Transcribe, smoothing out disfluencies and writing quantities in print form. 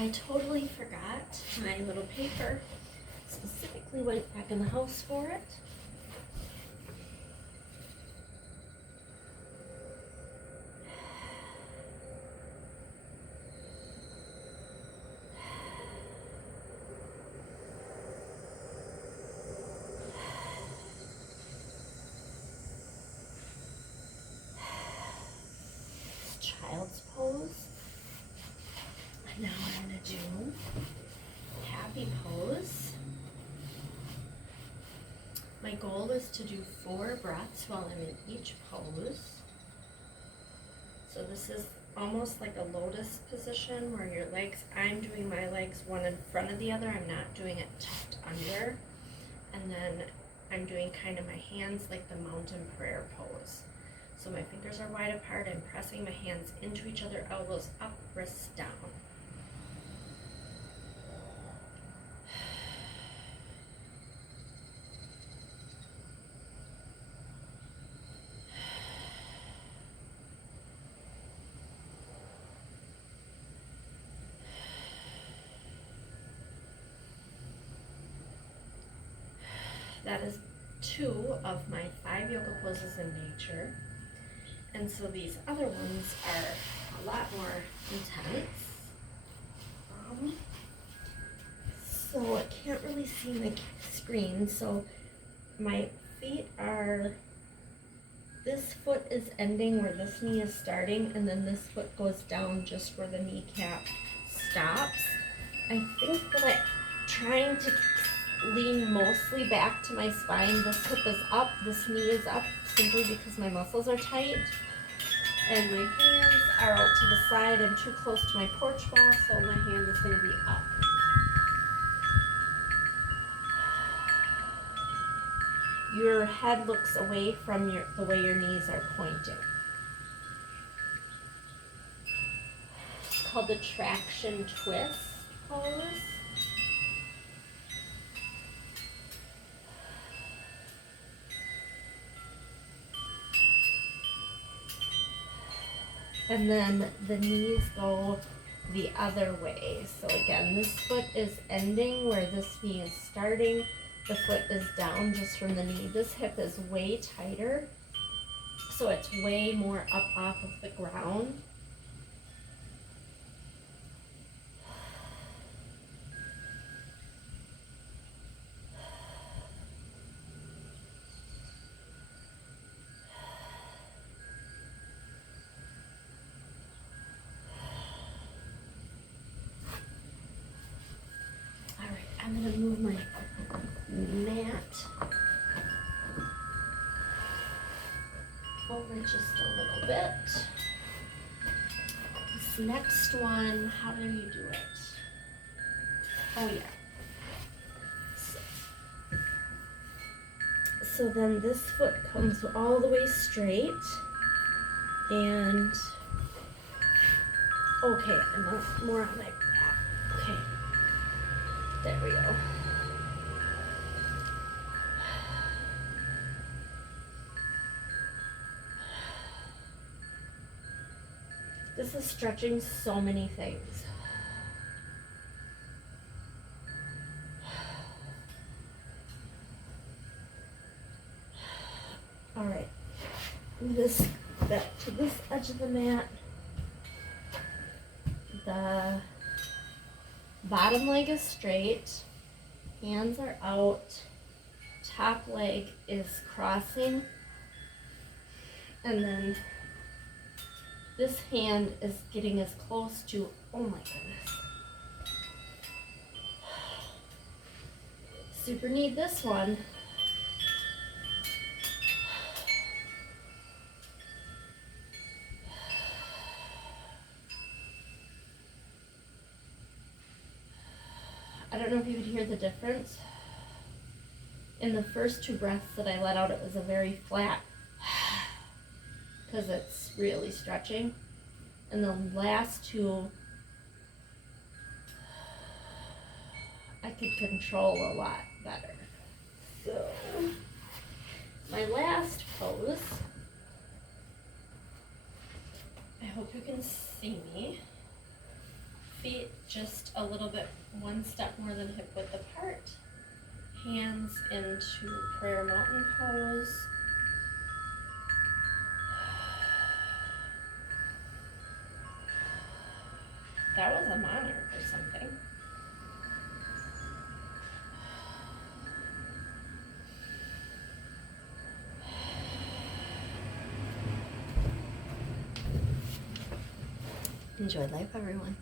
I totally forgot my little paper. Specifically went back in the house for it. Child's pose. And now I'm going to do happy pose. My goal is to do 4 breaths while I'm in each pose. So this is almost like a lotus position where your legs, I'm doing my legs one in front of the other. I'm not doing it tucked under. And then I'm doing kind of my hands like the mountain prayer pose. So my fingers are wide apart. I'm pressing my hands into each other, elbows up, wrists down. That is 2 of my 5 yoga poses in nature. And so these other ones are a lot more intense. So I can't really see my screen. So my feet are, this foot is ending where this knee is starting, and then this foot goes down just where the kneecap stops. I think that I'm trying to lean mostly back to my spine. This hip is up, this knee is up, simply because my muscles are tight. And my hands are out to the side. I'm too close to my porch wall, so my hand is going to be up. Your head looks away from the way your knees are pointing. It's called the traction twist pose. And then the knees go the other way. So again, this foot is ending where this knee is starting. The foot is down just from the knee. This hip is way tighter, so it's way more up off of the ground. I'm going to move my mat over just a little bit. This next one, how do you do it? Oh yeah. So then this foot comes all the way straight, and okay, I'm more on my back. Okay. There we go. This is stretching so many things. All right, this back to this edge of the mat. The bottom leg is straight, hands are out, top leg is crossing, and then this hand is getting as close to, oh my goodness. Super need this one. I don't know if you could hear the difference. In the first 2 breaths that I let out, it was a very flat, because it's really stretching. And the last 2, I could control a lot better. So, my last pose, I hope you can see me. Feet just a little bit, one step more than hip width apart. Hands into prayer mountain pose. That was a monarch or something. Enjoy life, everyone.